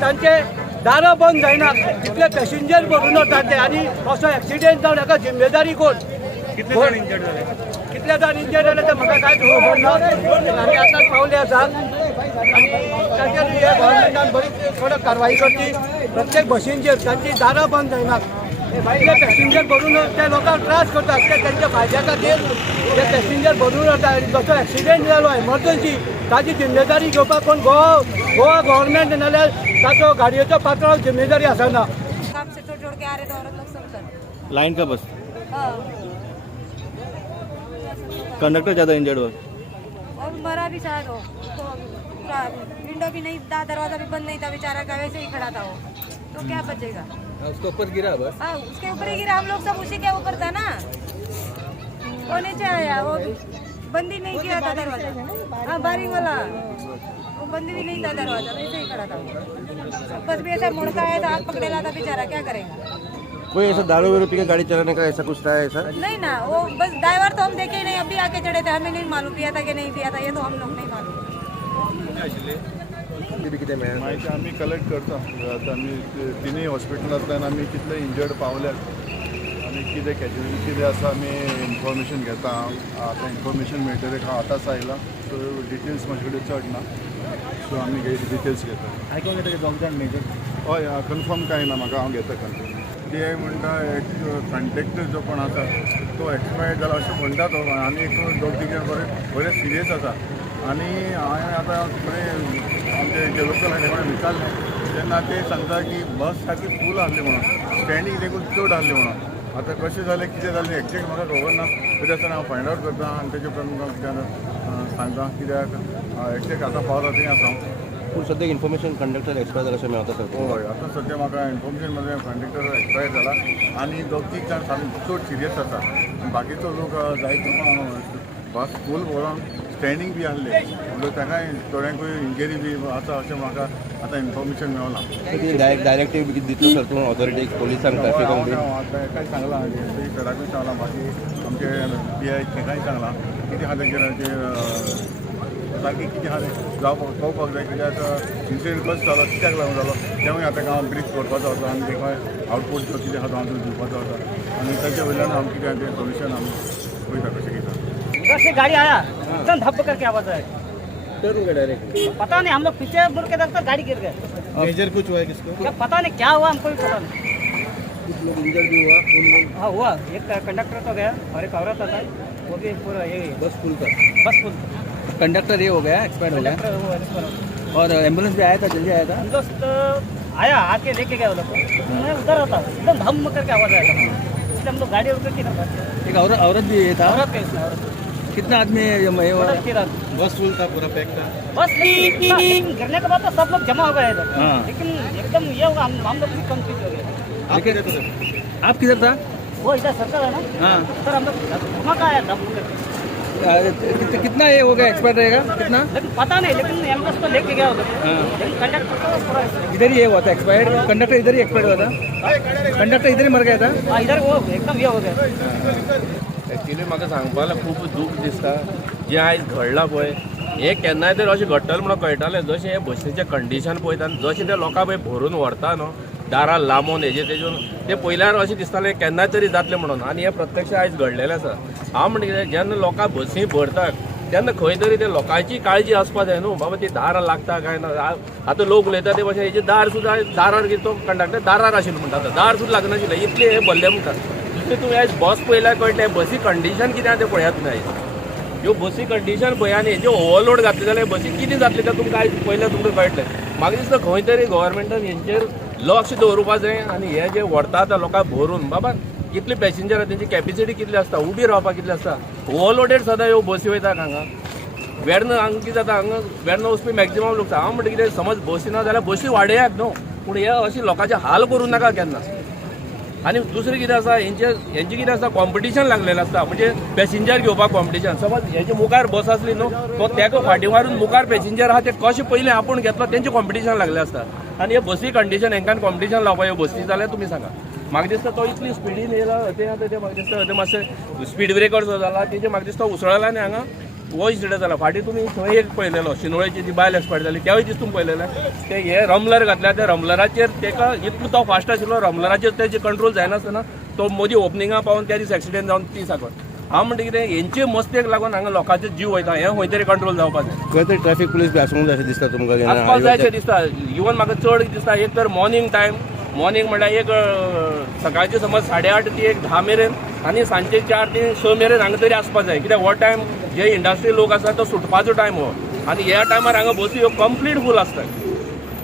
तांचे दारां बंद जायना इतले पॅसेंजर भरून वतात ते आनी असो एक्सिडेंट जावन हाका जिम्मेदारी कोण? कितले जाण इंजर्ड जाले ते म्हाका कांयच खबर ना आनी आतां पावले आसात आनी ताचेर हे गव्हर्मेंटान बरी कडक कारवाई करची प्रत्येक बसींचेर तांची दारां बंद जायनात इतले पॅसेंजर भरून ते लोकांक त्रास करतात ते तेंच्या फायद्या खातीर ते पॅसेंजर भरून वतात आनी जसो एक्सिडेंट जालो एमर्जन्सी ताची जिम्मेदारी घेवपाक कोण गोवा गव्हर्मेंट नाल्यार ताचो गाडयेचो पात्रांव जिम्मेदारी आसना। काम से छोड़ के आ रहे थे औरत लोग सब सर। लाइन का बस हाँ। कंडक्टर ज़्यादा इंजर्ड हुआ और मरा भी शायद हो तो पूरा विंडो भी नहीं था, दरवाजा भी बंद नहीं था, बेचारा का वैसे ही खड़ा था वो, तो क्या बचेगा? उसके ऊपर गिरा बस। हाँ उसके ऊपर ही गिरा, हम लोग सब उसी के ऊपर था ना, वो नीचे आया, वो बंद ही नहीं किया था दरवाजा। हाँ बारी वाला वो बंद भी नहीं था दरवाजा, वैसे ही खड़ा था वो, बस भी ऐसा मुड़का आया था, हाथ पकड़ेला था बेचारा, क्या करेगा? कोई ऐसा दारू वारू पी के गाड़ी चलाने का ऐसा कुछ था ऐसा? नहीं ना, वो बस ड्राइवर तो हम देखे ही नहीं, अभी आके चढ़े थे, हमें नहीं मालूम पिया था कि नहीं पिया था, ये तो हम लोग नहीं मालूम। माहिती आम्ही कलेक्ट करता आता आम्ही तिनूय हॉस्पिटलांतल्यान आमी कितले इंजर्ड पावल्यात आनी कितें कॅज्युअलिटी कितें आसा आमी इन्फॉर्मेशन घेता। आतां इन्फॉर्मेशन मेळटलें हांव आतांच आयला सो डिटेल्स म्हाजे कडेन चड ना सो आमी डिटेल्स घेता। आयकूंक येता की दोग जाण मेजर? हय कन्फर्म कांय ना म्हाका, हांव घेता कन्फर्म। ते म्हणटा एक कंडक्टर जो कोण आसा तो एक्सपायर्ड जाला अशें म्हणटा तो, आनी एक दोग तीग जाण बरे सिरियस आसा आनी हांवें आतां बरें आमचे जे लोकल आसा तेका विचारलें तेन्ना ते सांगता की बस सारकी फूल आहली म्हणून, स्टँडींग देखून चड आहली म्हणून। आतां कशें जालें कितें जालें एक्झॅक्ट म्हाका खबर ना, तरी आसतना हांव फायंड आवट करता आनी तेजे उपरांत तुमकां सांगता कित्याक एक्झॅक्ट आतां पावला थंय आसा हांव। पूण सद्याक इन्फॉर्मेशन कंडक्टर एक्सपायर जाला अशें मेळटा सर? हय आतां सद्या म्हाका इन्फॉर्मेशन मध्ये कंडक्टर एक्सपायर जाला आनी दोग तीग जाण सामके चड सिरियस आसा, बाकीचो लोक जायतो बस फूल भरून स्टँडींग बी आहले, म्हणजे ताकाय थोड्यांकूय इंजरी बी आसा अशें म्हाका आतां इन्फॉर्मेशन मेवलां। डायरेक्टीव दितलो सर तूं ऑथॉरिटीक पुलिसांक ट्रॅफिकांक बी? काय सांगलां सराकूय सांगलां बाकी आमचे PI तेकाय सांगलां कितें आहा तेजेर सारकी कितें आहा तें जावपाक जाय, कित्याक इन्सिडंट कसो जालो कित्याक लागून जालो तेवूय आतां हांव ब्रीफ करपाचो आसा आनी तेका आउटपूट जो कितें आहा तो हांव दिवपाचो आसा आनी ताचे वयल्यान आमी कितें तें सोल्युशन आमी पळयता कशें कितें। उधर से गाड़ी आया एकदम धप करके आवाज आया, टर्न गया डायरेक्ट? पता नहीं, हम लोग पीछे मुड़ के देखते गाड़ी गिर गए। मेजर कुछ हुआ है किसको? क्या पता नहीं क्या हुआ, हमको भी पता नहीं। कुछ लोग इंजर्ड भी हुआ? हाँ हुआ, एक कंडक्टर तो गया और एक औरत था वो भी पूरा ये बस फुल था? बस फुल। कंडक्टर ये हो गया, एक्सपायर हो गया और एम्बुलेंस भी आया था, जल्दी आया था? दोस्त आया आके लेके गया वो लोग को, मैं उधर था एकदम धम करके आवाज आया था, इसलिए हम लोग गाड़ी रुक के एक औरत भी ये था? औरत कैसे औरत कितना आदमी बस फुल था, पूरा पैक था? बस लेकिन गिरने के बाद तो सब लोग जमा हो गए इधर, हाँ। लेकिन एकदम ये होगा हम लोग भी कंफ्यूज हो गए। आप किधर था? वो इधर सर्कल है ना, हाँ सर हम लोग धमाका आया धम करके। कितना ये हो गया, एक्सपायर रहेगा कितना? लेकिन पता नहीं, लेकिन एम्बुलेंस तो लेके गया उधर, हाँ। लेकिन कंडक्टर तो पूरा इधर ही ये हुआ था एक्सपायर्ड? कंडक्टर इधर ही एक्सपायर्ड हुआ था? कंडक्टर इधर ही मर गया था? हाँ, इधर वो एकदम ये हो गया। एक्चुअली म्हाका सांगपाक खूब दूख दिसता जें आयज घडलां पळय, हें केन्नाय तरी अशें घडटलें म्हणून कळटालें। जशें हे बसीचें कंडिशन पळयता आनी जशें ते लोकां पळय भरून व्हरता न्हू दारां लांबून हेजे तेजून, तें पयल्यार अशें दिसतालें केन्नाय तरी जातलें म्हणून, आनी हें प्रत्यक्ष आयज घडलेलें आसा। हांव म्हणटा कितें, जेन्ना लोकां बसी भरतात तेन्ना खंय तरी ते लोकांची काळजी आसपा जाय न्हू, बाबा ती दारां लागता काय ना। आतां लोक उलयता ते भशेन हेजे दार सुद्दां दारार तो कंडक्टर दारार आशिल्लो म्हणटा, दार सुद्दां लागनाशिल्लें, इतले हे भरले म्हणटा। दुसरें तुवें आयज बस पळयल्यार कळटलें बसी कंडिशन कितें आहा तें पळयात तुमी आयज। ह्यो बसी कंडिशन पळय आनी हेजे ओवरलोड घातले जाल्यार बसी कितें जातलें तें तुमकां आयज पळयल्यार तुमकां कळटलें। म्हाका दिसता खंय तरी गव्हर्मेंटान हेंचेर लक्ष दवरपाक जाय आनी हे जे व्हरता आतां लोकांक भरून, बाबा कितले पॅसेंजर आहा तेंची कॅपेसिटी कितली आसता, उबी रावपाक कितली आसता, ओवरलोडेड सदां ह्यो बसी वयता हांगा। वेर्न हांगा कितें जाता हांगा वेर्न वचपी मॅक्झिमम लोक हांव म्हणटा कितें समज बसी ना जाल्यार बसी वाडयात न्हू पूण हे अशी लोकांचे हाल करूं नाका केन्ना आनी दुसरें कितें आसा हेंचें कितें आसता कॉम्पिटिशन लागलेलें आसता म्हणजे पॅसेंजर घेवपाक कॉम्पिटिशन समज हेचे मुखार बस आसली न्हू तो तेका फाटीं मारून मुखार पॅसेंजर आहा ते कशें पयलीं आपूण घेतलो तेंचें कॉम्पिटिशन लागलें आसता आनी हे बसी कंडिशन हेंकां कॉम्पिटिशन लावपाक ह्यो बसी जाल्यार तुमी सांगा म्हाका दिसता तो इतली स्पिडीन येयला तें म्हाका दिसता मातशें स्पीड ब्रेकर जो जाला तेजें म्हाका दिसता उसळला आनी हांगा हो इन्सिडंट जाला फाटीं तुमी थंय एक पळयलेलो शिनोळेची जी बायल एक्सपायर्ड जाली त्यावेळी दीस तुमी पळयलेलें ते हे रमलर घातल्या त्या रमलराचेर तेका इतलो तो फास्ट आशिल्लो रमलराचेर तेजे कंट्रोल जायनासतना तो मदीं ओपनिंगा पावून त्या दीस एक्सिडेंट जावन ती साकून हांव म्हणटा कितें हेंचे मस्तेक लागून हांगा लोकांचे जीव वयता हें खंय तरी कंट्रोल जावपाक जाय खंय तरी ट्रॅफिक पुलीस बी आसूंक जाय अशें दिसता तुमकां आसपाक जाय अशें दिसता इवन म्हाका चड दिसता एक तर मॉर्निंग टायम मॉर्निंग म्हणल्यार एक सकाळचे समज 8:30 ती 10 मेरेन आनी सांजचे 4 ते 6 मेरेन हांगा तरी आसपाक जाय कित्याक हो टायम जे इंडस्ट्री लोक आसा तो सुटपाचो टायम हो आनी ह्या टायमार हांगा बसी ह्यो कंप्लीट फूल आसता